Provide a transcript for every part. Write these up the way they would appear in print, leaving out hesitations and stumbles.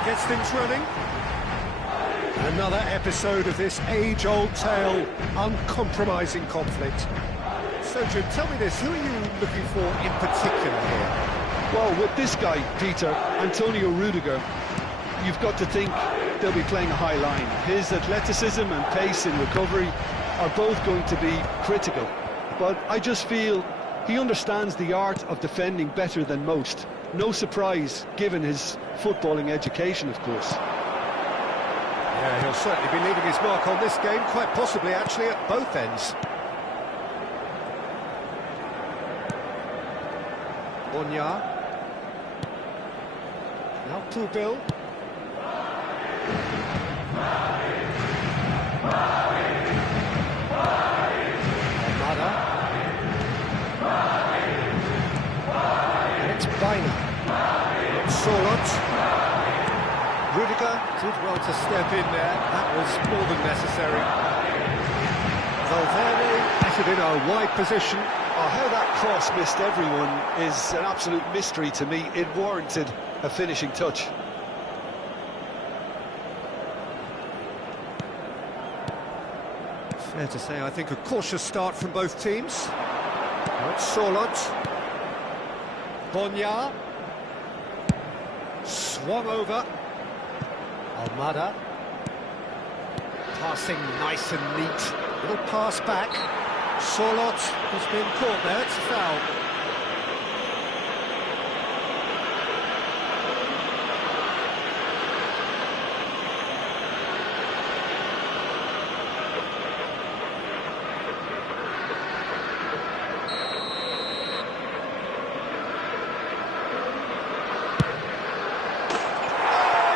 That gets things running. Another episode of this age-old tale, uncompromising conflict. So, Jim, tell me this, who are you looking for in particular here? Well, with this guy, Peter, Antonio Rudiger, you've got to think they'll be playing a high line. His athleticism and pace in recovery are both going to be critical. But I just feel he understands the art of defending better than most. No surprise, given his footballing education, of course. Yeah, he'll certainly be leaving his mark on this game, quite possibly, actually, at both ends. Bonya. Now Tubil. Almada. And it's Bina. It's Solot. Rudiger did well to step in there. That was more than necessary. Valverde batted in a wide position. Oh, how that cross missed everyone is an absolute mystery to me. It warranted a finishing touch. Fair to say, I think a cautious start from both teams. Now it's Solot. Bonya. Swung over. Almada. Passing nice and neat. Little pass back. Solot has been caught there, it's a foul.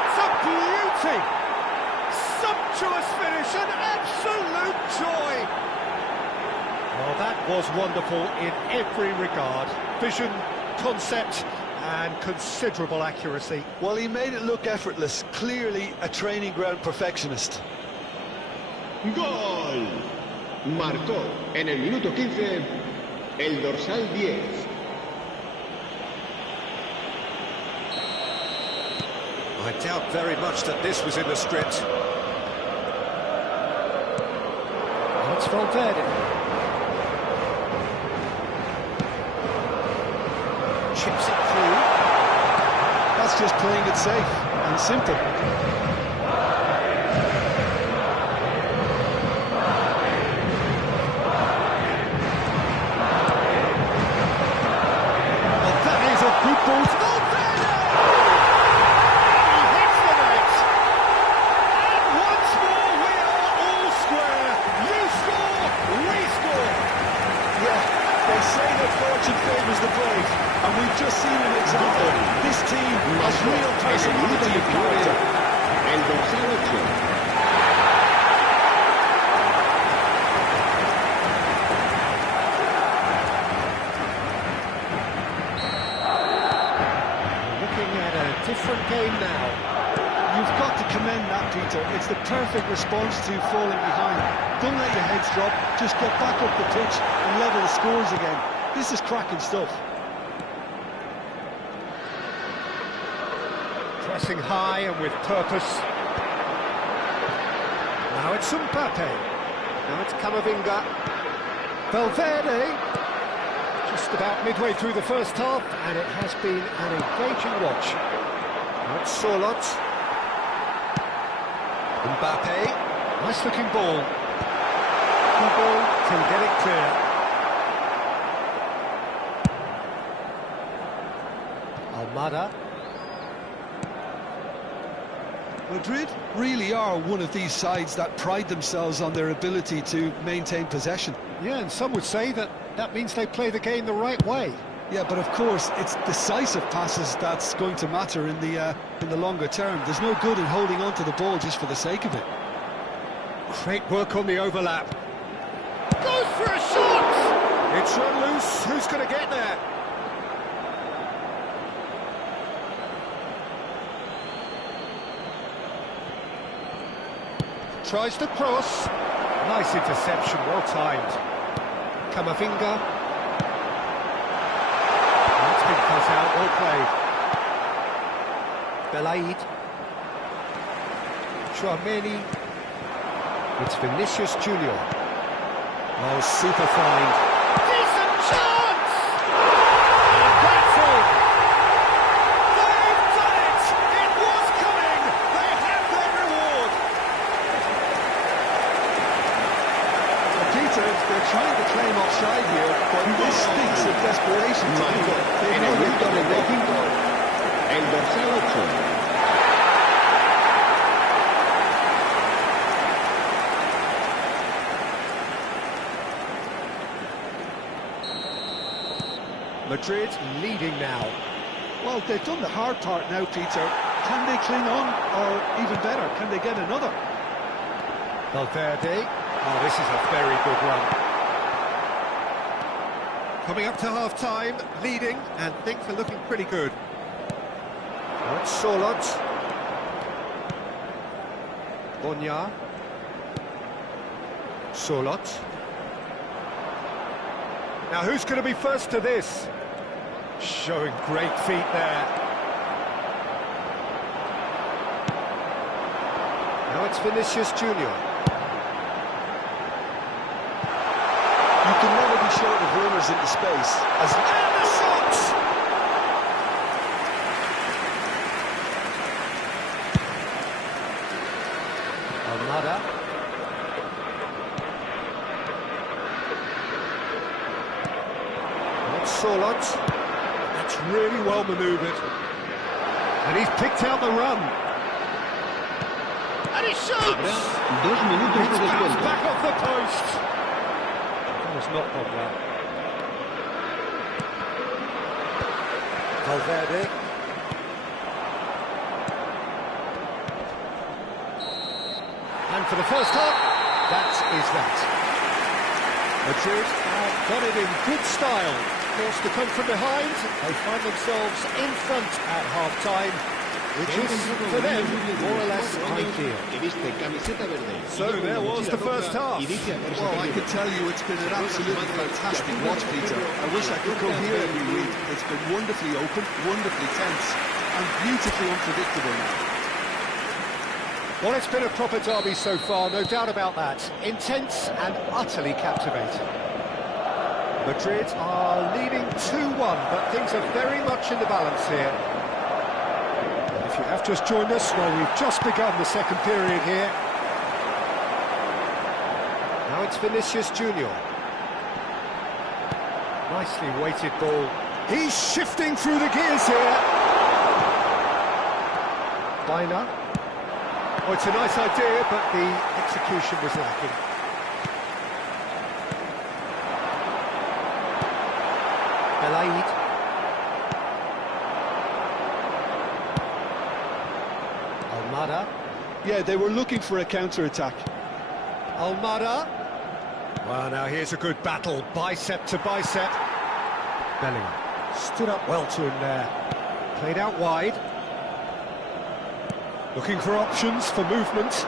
It's a beauty! Sumptuous finish, an absolute joy! Well, that was wonderful in every regard. Vision, concept, and considerable accuracy. Well, he made it look effortless. Clearly a training ground perfectionist. ¡Gol! Marcó en el minuto 15 el dorsal 10. I doubt very much that this was in the script. It's Valverde. Chips it through. That's just playing it safe and simple. Well, that is a good ball to Valverde! He hits the net! And once more we are all square. You score, we score. Yeah, they say that fortune favours the brave, and we've just seen an example. This team has real personality and character. El dorsal 8. Looking at a different game now. You've got to commend that, Peter. It's the perfect response to falling behind. Don't let your heads drop, just get back up the pitch and level the scores again. This is cracking stuff. Pressing high and with purpose. Now it's Mbappe. Now it's Camavinga. Valverde. Just about midway through the first half, and it has been an engaging watch. Now it's Solot. Mbappe. Nice looking ball. Hugo can get it clear. Almada. Madrid really are one of these sides that pride themselves on their ability to maintain possession. Yeah, and some would say that that means they play the game the right way. Yeah, but of course, it's decisive passes that's going to matter in the longer term. There's no good in holding on to the ball just for the sake of it. Great work on the overlap. Goes for a shot! It's run loose. Who's going to get there? Tries to cross. Nice interception, well timed. Camavinga. That's been cut out, well played. Belaid. Chouameni. It's Vinicius Junior. Oh, super find. Decent chance! And that's in! They've done it! It was coming! They have their reward! Peter, they're trying to claim offside here, but this stinks of desperation to me. They know they've done it wrong. El dorsal 8. Madrid leading now. Well, they've done the hard part now, Peter. Can they cling on, or even better, can they get another? Valverde. Oh, this is a very good run. Coming up to half-time, leading, and things are looking pretty good. Oh, it's Solot. Bonya. Solot. Now, who's going to be first to this? Showing great feet there. Now it's Vinicius Junior. You can never be short of runners into space. And the shot! Almada. Solot. That's really well manoeuvred. And he's picked out the run. And he shoots! 2 minutos de It's bounced descuento. back off the post. That was not Pogba. Valverde. And for the first half, that is that. Madrid got it in good style. Forced to come from behind, they find themselves in front at half-time, which is, for them, more or less ideal. So there was the first half. Well, I can tell you it's been an absolutely fantastic watch, Peter. I wish I could come here every week. It's been wonderfully open, wonderfully tense, and beautifully unpredictable now. Well, it's been a proper derby so far, no doubt about that. Intense and utterly captivating. Madrid are leading 2-1, but things are very much in the balance here. And if you have just joined us, well, we've just begun the second period here. Now it's Vinicius Junior. Nicely weighted ball. He's shifting through the gears here. Baina. Oh, it's a nice idea, but the execution was lacking. Belaid. Almada. Yeah, they were looking for a counter-attack. Almada. Well, now here's a good battle, bicep to bicep. Bellingham stood up well to him there. Played out wide. Looking for options for movement.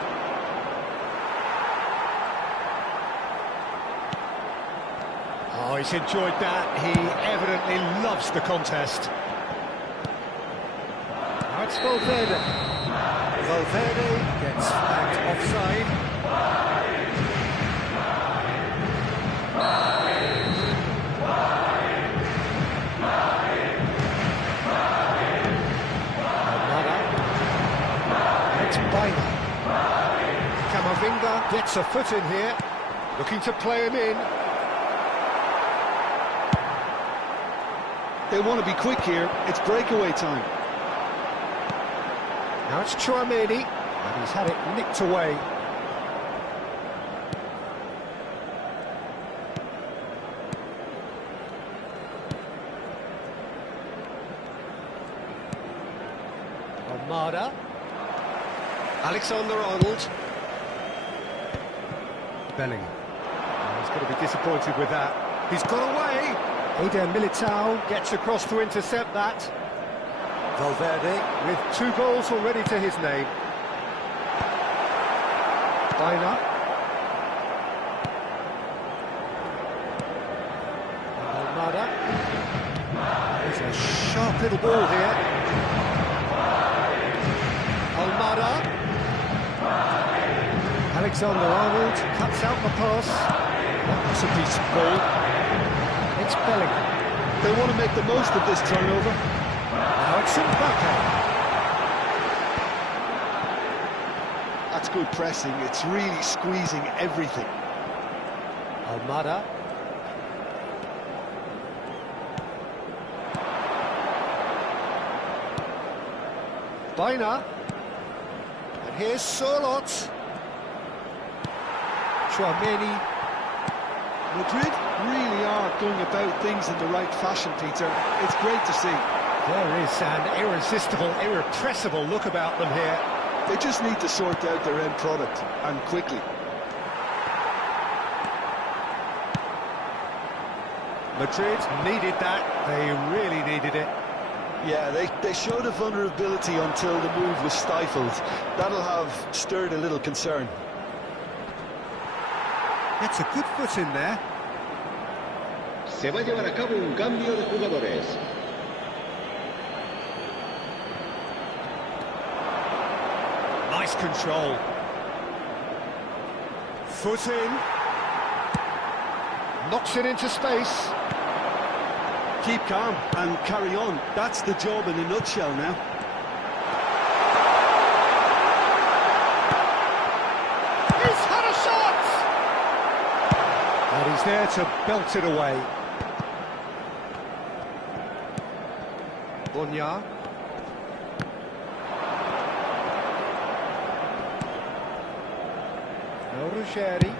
Oh, he's enjoyed that. He evidently loves the contest. Now it's Valverde. Valverde gets flagged offside. Camavinga gets a foot in here, looking to play him in. They want to be quick here. It's breakaway time. Now it's Chouameni, and he's had it nicked away. Almada. Alexander-Arnold. Bellingham. Oh, he's going to be disappointed with that. He's got away. Eder Militao gets across to intercept that. Valverde with 2 goals already to his name. Baina. Almada. There's a sharp little ball here. Almada. Alexander-Arnold cuts out the pass. That's a decent ball. It's Bellingham. They want to make the most of this turnover. Now it's Mbappe. That's good pressing. It's really squeezing everything. Almada. Baina. And here's Sorlot. Chouameni. Madrid really are going about things in the right fashion, Peter. It's great to see. There is an irresistible, irrepressible look about them here. They just need to sort out their end product, and quickly. Madrid needed that. They really needed it. Yeah, they showed a vulnerability until the move was stifled. That'll have stirred a little concern. That's a good foot in there. Se va a llevar a cabo un cambio de jugadores. Nice control. Foot in. Knocks it into space. Keep calm and carry on. That's the job in a nutshell now. He's had a shot! And he's there to belt it away. Bonya. No Ruggeri.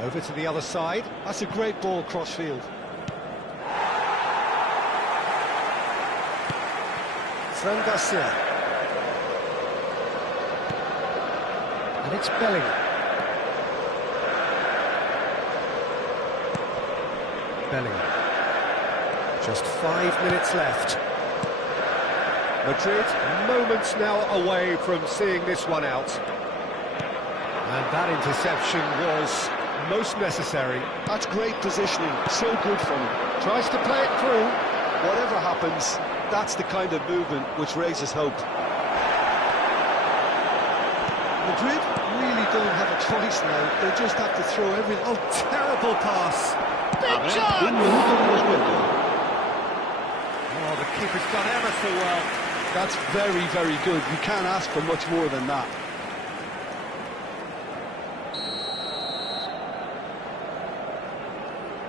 Over to the other side. That's a great ball cross-field. Fran Garcia. And it's Bellingham. Bellingham. Just 5 minutes left. Madrid moments now away from seeing this one out. And that interception was most necessary. That's great positioning, so good from him. Tries to play it through. Whatever happens, that's the kind of movement which raises hope. Madrid really don't have a choice now. They just have to throw everything. Oh, terrible pass. Big chance! Un minuto de descuento. Oh, the keeper's done ever so well. That's very, very good. You can't ask for much more than that.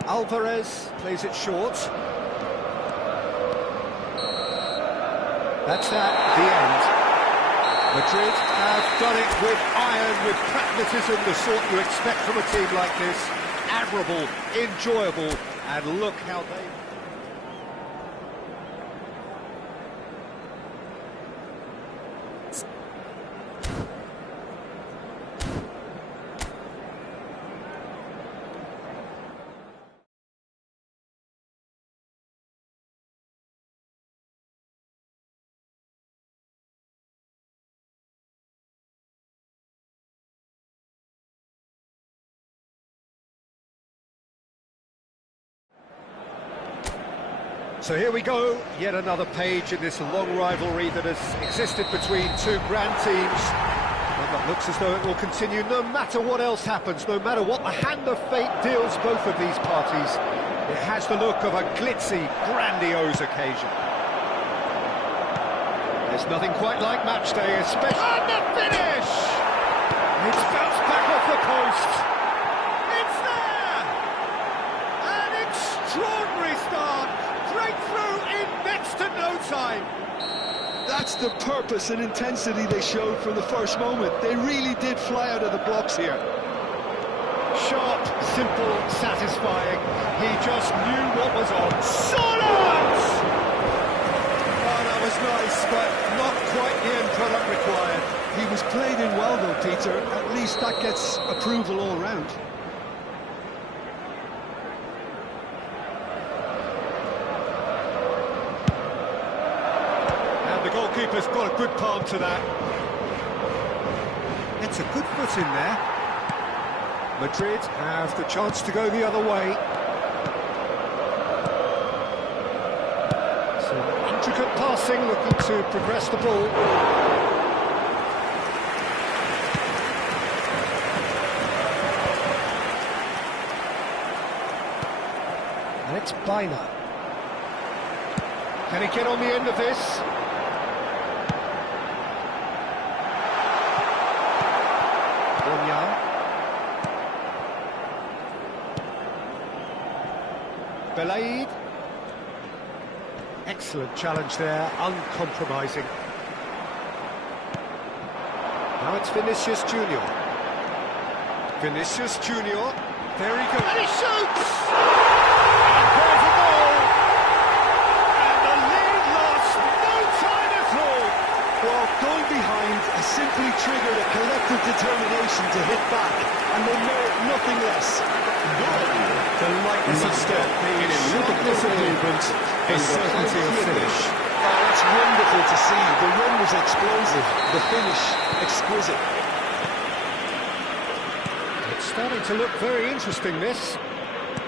Alvarez plays it short. That's that, the end. Madrid have done it with iron, with pragmatism, the sort you expect from a team like this. Admirable, enjoyable, and look how they... So here we go, yet another page in this long rivalry that has existed between two grand teams. One that looks as though it will continue no matter what else happens, no matter what the hand of fate deals both of these parties. It has the look of a glitzy, grandiose occasion. There's nothing quite like match day, especially... And the finish! It's bounced back off the post. It's there! An extraordinary start. Breakthrough in next to no time. That's the purpose and intensity they showed from the first moment. They really did fly out of the blocks here. Sharp, simple, satisfying. He just knew what was on. Sorlot! Oh, that was nice, but not quite the end product required. He was played in well though, Peter. At least that gets approval all round. The goalkeeper's got a good palm to that. It's a good foot in there. Madrid have the chance to go the other way. Some intricate passing, looking to progress the ball. It's Bina. Can he get on the end of this? Belaid. Excellent challenge there, uncompromising. Now it's Vinicius Junior. Vinicius Junior. There he goes. And he shoots! And there's a goal! And the lead lost no time at all! Well, going behind has simply triggered a collective determination to hit back, and they merit nothing less. The lightness of step, the sharpness of movement, the certainty of finish. Oh, that's wonderful to see. The run was explosive, the finish exquisite. It's starting to look very interesting, this.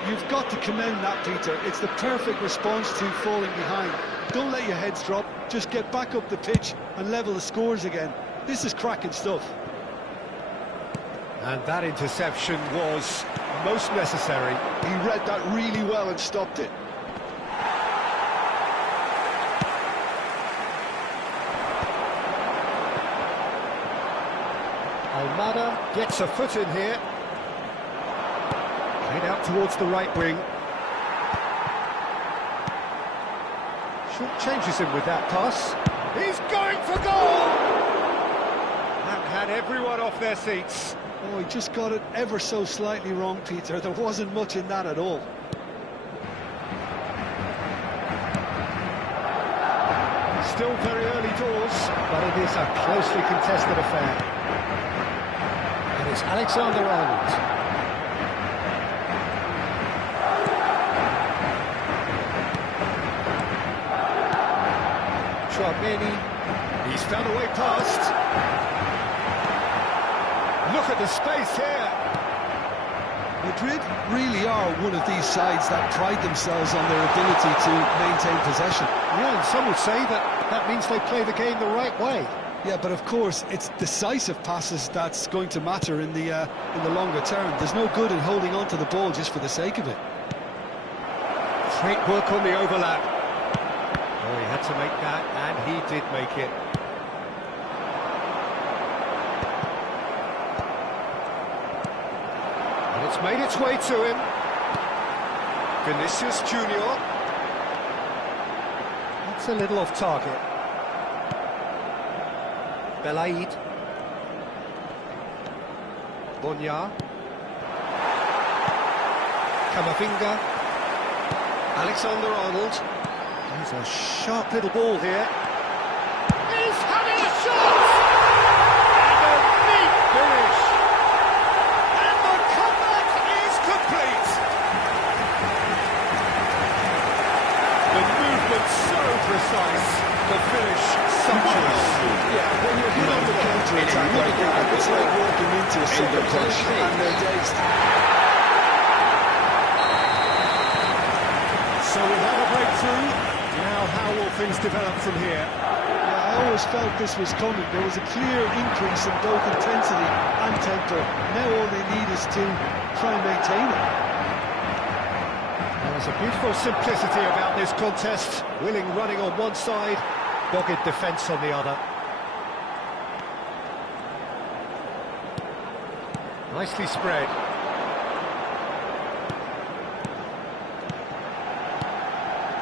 You've got to commend that, Peter. It's the perfect response to falling behind. Don't let your heads drop, just get back up the pitch and level the scores again. This is cracking stuff. And that interception was most necessary. He read that really well and stopped it. Almada gets a foot in here. Played out towards the right wing. Short changes him with that pass. He's going for goal! That had everyone off their seats. Oh, he just got it ever so slightly wrong, Peter. There wasn't much in that at all. Still very early doors, but it is a closely contested affair. And it's Alexander-Arnold. Chouameni. He's found a way past. Look at the space here. Madrid really are one of these sides that pride themselves on their ability to maintain possession. Yeah, and some would say that means they play the game the right way. Yeah, but of course, it's decisive passes that's going to matter in the longer term. There's no good in holding on to the ball just for the sake of it. Great work on the overlap. Oh, he had to make that, and he did make it. And it's made its way to him. Vinicius Junior. That's a little off target. Belaid. Bonya. Camavinga. Alexander-Arnold. He's a sharp little ball here. He's having a shot! And a neat finish! And the comeback is complete! The movement so precise, the finish sumptuous. Yeah, when you're hit on the counter-attack like that, it's like walking into a sucker punch and they're dazed. So without a breakthrough, now how will things develop from here? Yeah, I always felt this was coming. There was a clear increase in both intensity and tempo. Now all they need is to try and maintain it. There's a beautiful simplicity about this contest. Willing running on one side, dogged defence on the other. Nicely spread.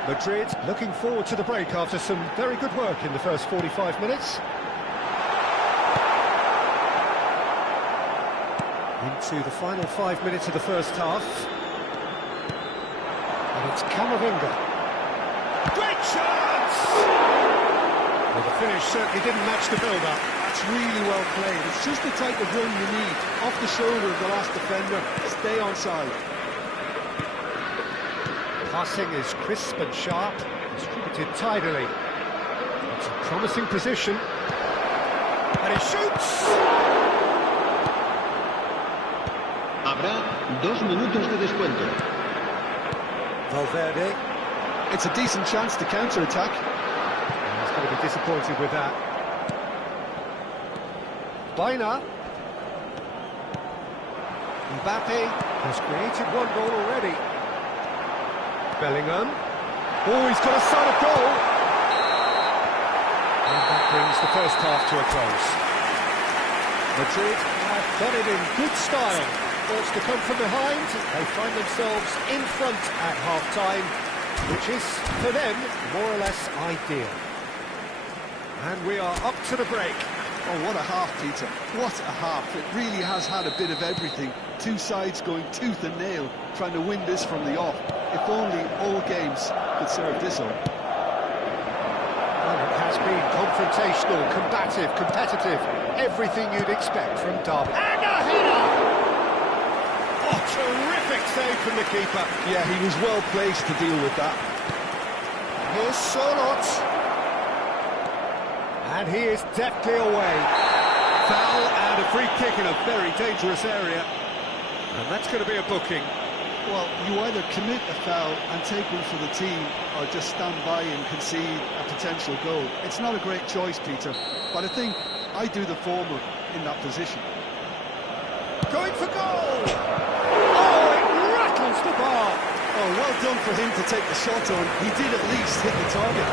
Madrid looking forward to the break after some very good work in the first 45 minutes. Into the final 5 minutes of the first half. And it's Camavinga. Great chance! Well, the finish certainly didn't match the build-up. That's really well played. It's just the type of run you need. Off the shoulder of the last defender, stay onside. Passing is crisp and sharp, distributed tidily. It's a promising position. And he shoots! Habrá 2 minutos de descuento. Valverde. It's a decent chance to counter-attack. He's going to be disappointed with that. Bina. Mbappe has created one goal already. Bellingham. Oh, he's got a sight of goal. And that brings the first half to a close. Madrid have done it in good style. What's to come from behind? They find themselves in front at half-time, which is, for them, more or less ideal. And we are up to the break. Oh, what a half, Peter. What a half. It really has had a bit of everything. Two sides going tooth and nail, trying to win this from the off. If only all games could serve this up. Well, it has been confrontational, combative, competitive. Everything you'd expect from Derby. And a header! Oh, terrific save from the keeper. Yeah, he was well placed to deal with that. Here's Solot. And he is deftly away. Foul and a free kick in a very dangerous area. And that's going to be a booking. Well, you either commit a foul and take one for the team, or just stand by and concede a potential goal. It's not a great choice, Peter, but I think I do the former in that position. Going for goal! Oh, it rattles the bar! Oh, well done for him to take the shot on. He did at least hit the target.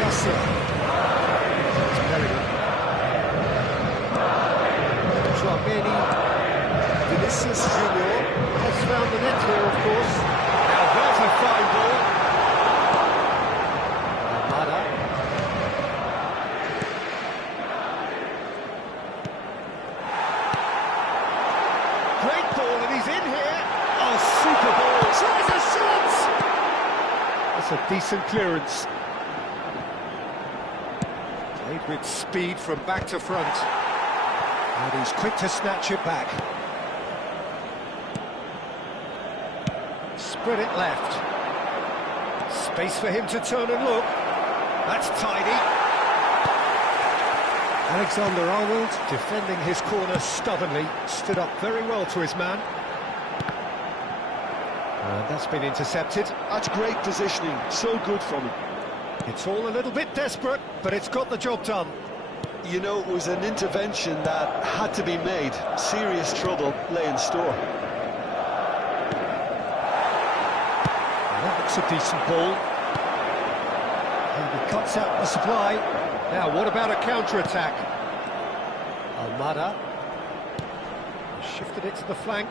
Garcia. It's Melhor. Chouameni. Vinicius Junior has found the net here, of course. Now there's a fine ball. Almada. Great ball, and he's in here. Oh, super ball. Tries a shot! That's a decent clearance. Played with speed from back to front. And he's quick to snatch it back. Spread it left. Space for him to turn and look. That's tidy. Alexander-Arnold, defending his corner stubbornly, stood up very well to his man. And that's been intercepted. That's great positioning, so good from him. It's all a little bit desperate, but it's got the job done. You know, it was an intervention that had to be made. Serious trouble lay in store. That looks a decent ball. And he cuts out the supply. Now, what about a counter-attack? Almada. Shifted it to the flank.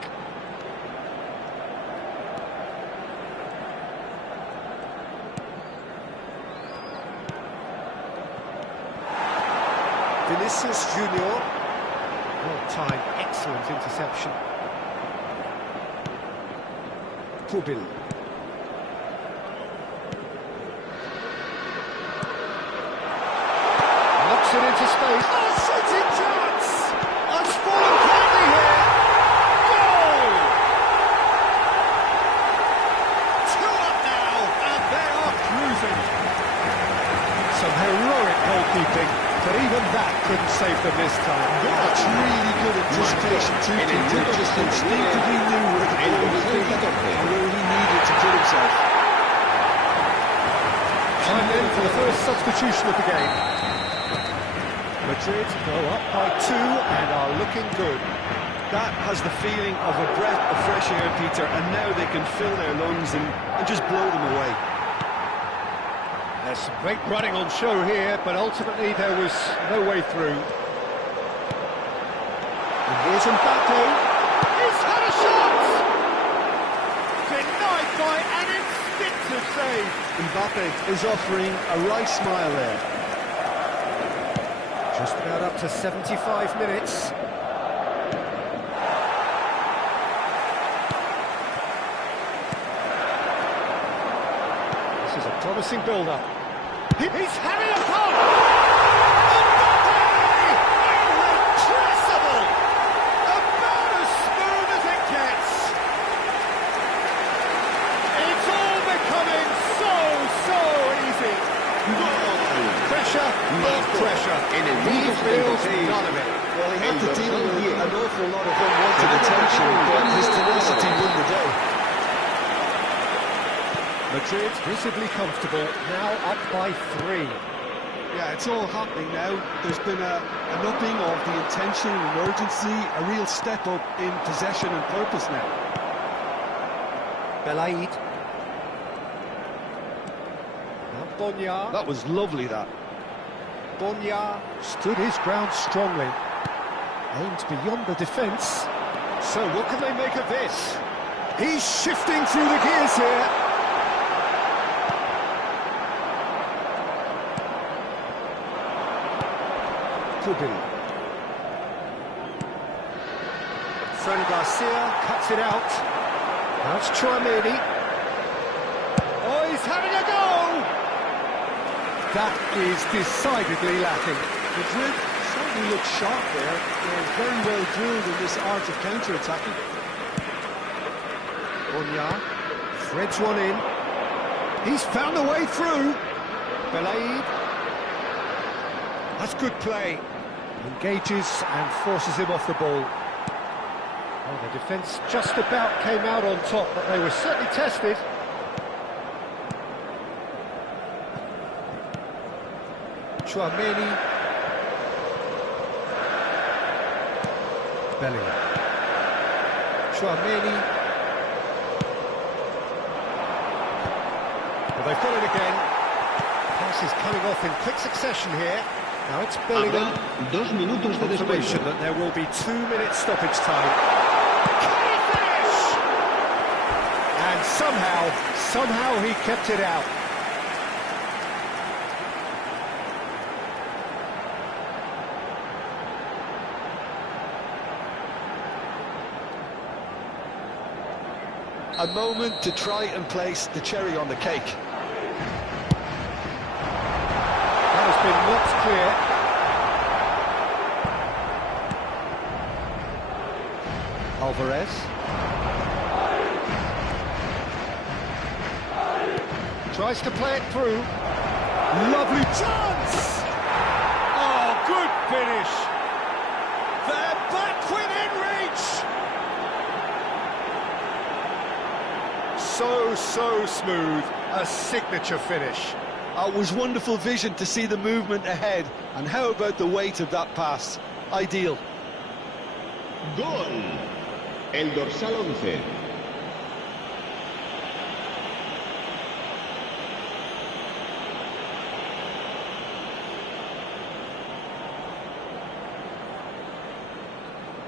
Vinicius Junior. Well timed, excellent interception. Pubil. Knocks it into space. Oh, shooting chance! Has fallen quietly here. Goal! 2 up now, and they are cruising. Some heroic goalkeeping. But even that couldn't save them this time. That's really good anticipation too, Peter. Just instinctively knew where the ball was going and where he needed to put himself. Time in for the first substitution of the game. Madrid go up by 2 and are looking good. That has the feeling of a breath of fresh air, Peter, and now they can fill their lungs and just blow them away. There's some great running on show here, but ultimately there was no way through. And here's Mbappe. He's had a shot! Denied by an instinctive save. Mbappe is offering a wry smile there. Just about up to 75 minutes. This is a promising build-up. He's having a pop! Irrepressible! About as smooth as it gets! It's all becoming so easy! Pressure, not pressure. He feels none of it. Well, he had to deal with an awful lot of unwanted attention, but his tenacity won the day. Madrid visibly comfortable, now up by 3. Yeah, it's all happening now. There's been an upping of the intention and urgency, a real step up in possession and purpose now. Belaid. Now Bonya. That was lovely, that. Bonya stood his ground strongly. Aimed beyond the defence. So what can they make of this? He's shifting through the gears here. Kubi. Fran Garcia cuts it out. Now it's Chouameni. Oh, he's having a go! That is decidedly lacking. Madrid certainly looked sharp there. They're very well drilled in this art of counter-attacking. Bonya threads one in. He's found a way through. Belaid. That's good play. Engages and forces him off the ball. Oh, the defence just about came out on top, but they were certainly tested. Chouameni. Bellingham. Chouameni. Well, they've got it again. Pass is coming off in quick succession here. Now it's Bellingham. Habrá 2 minutos de Confirmation descuento. that there will be 2 minutes stoppage time. Can he finish? And somehow he kept it out. A moment to try and place the cherry on the cake. That has been knocked clear. Alvarez. Tries to play it through. Lovely chance! Oh, good finish! They're back within reach! So smooth. A signature finish. It was wonderful vision to see the movement ahead. And how about the weight of that pass? Ideal. Gol. El dorsal 11.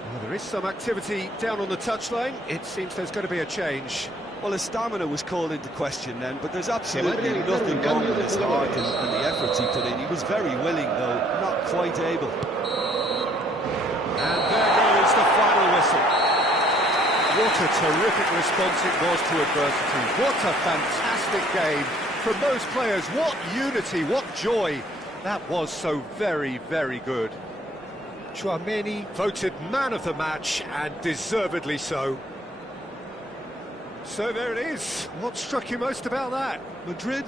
Well, there is some activity down on the touchline. It seems there's going to be a change. Well, his stamina was called into question then, but there's absolutely nothing wrong with his heart and the efforts he put in. He was very willing, though, not quite able. And there goes the final whistle. What a terrific response it was to adversity. What a fantastic game from those players. What unity, what joy. That was so very good. Chouameni voted man of the match, and deservedly so. So there it is. What struck you most about that? Madrid